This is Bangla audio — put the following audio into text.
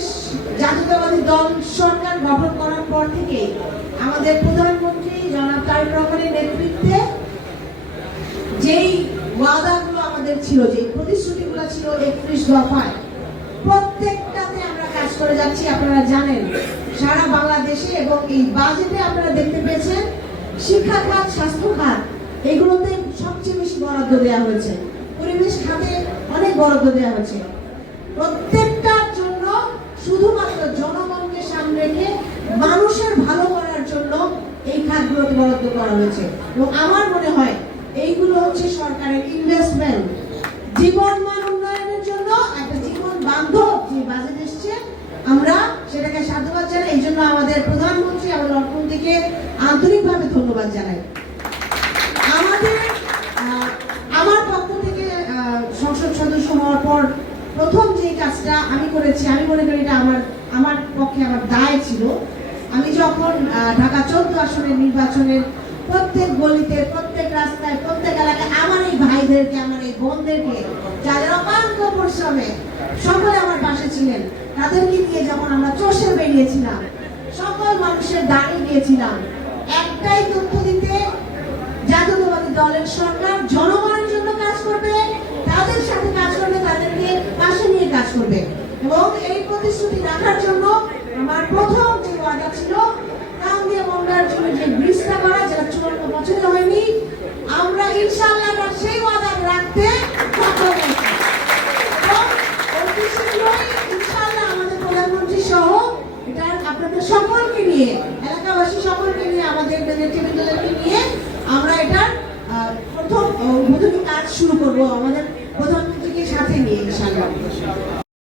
বাংলাদেশ জাতীয়তাবাদী দল সরকার গঠন করার পর থেকে আমাদের প্রধানমন্ত্রী জনাব তারেক রহমানের নেতৃত্বে যেই ওয়াদাগুলো আমাদের ছিল, যে প্রতিশ্রুতিগুলো ছিল 31 দফায়, প্রত্যেকটাতে আমরা কাজ করে যাচ্ছি। আপনারা জানেন সারা বাংলাদেশে এবং এই বাজেটে আপনারা দেখতে পেয়েছেন শিক্ষা খাত, স্বাস্থ্য খাত এগুলোতে সবচেয়ে বেশি বরাদ্দ দেওয়া হয়েছে, পরিবেশ খাতে অনেক বরাদ্দ দেওয়া হয়েছে। প্রত্যেকটার জন্য শুধুমাত্র জনগণকে সামনে রেখে মানুষের ভালো করার জন্য এই খাতগুলোতে বরাদ্দ করা হয়েছে এবং আমার মনে হয় এইগুলো হচ্ছে সরকারের ইনভেস্টমেন্ট। জীবন মান উন্নয়নের জন্য একটা জীবন বান্ধব যে বাজেট এসছে, আমরা সেটাকে সাধুবাদ জানাই। এই জন্য আমাদের প্রধানমন্ত্রী, আমাদের অর্থমন্ত্রীকে আন্তরিকভাবে ধন্যবাদ জানাই। আমার পক্ষ থেকে সংসদ সদস্য হওয়ার পর প্রথম যে কাজটা আমি করেছি, আমি মনে করি এটা আমার পক্ষে আমার দায় ছিল। আমি যখন ঢাকা 14 আসনের নির্বাচনের প্রত্যেক গলিতে, প্রত্যেক রাস্তায়, প্রত্যেক এলাকায় আমার এই ভাইদেরকে, আমার এই বোনদেরকে যাদের অপাঙ্গ পরিশ্রমে সকলে আমার পাশে ছিলেন, তাদেরকে নিয়ে যখন আমরা চষে বেরিয়েছিলাম, সকল মানুষের দাঁড়িয়ে গিয়েছিলাম একটাই তথ্য দিতে, জাতীয়তাবাদী দলের সরকার জনগণের জন্য কাজ করবে, তাদের সাথে কাজ করবে, তাদেরকে পাশে নিয়ে কাজ করবে। এবং এই প্রতিশ্রুতি রাখার জন্য আমার প্রথম যে ওয়াদা ছিল কান্দিয়া মন্ডার জন্য যে ব্রিজটা করা, যেটা 54 বছরে হয়নি, আমরা ইনশাআল্লাহ সেই ওয়াদা রাখতে সক্ষম হয়েছি। এবং অতি শীঘ্রই ইনশাআল্লাহ আমাদের প্রধানমন্ত্রী সহ এটা আপনাদের সকলকে নিয়ে, এলাকাবাসী সকলকে নিয়ে, আমাদের নেতৃবৃন্দদেরকে নিয়ে আমরা এটার প্রথম কাজ শুরু করবো, আমাদের প্রধানমন্ত্রীকে সাথে নিয়ে ইনশাআল্লাহ।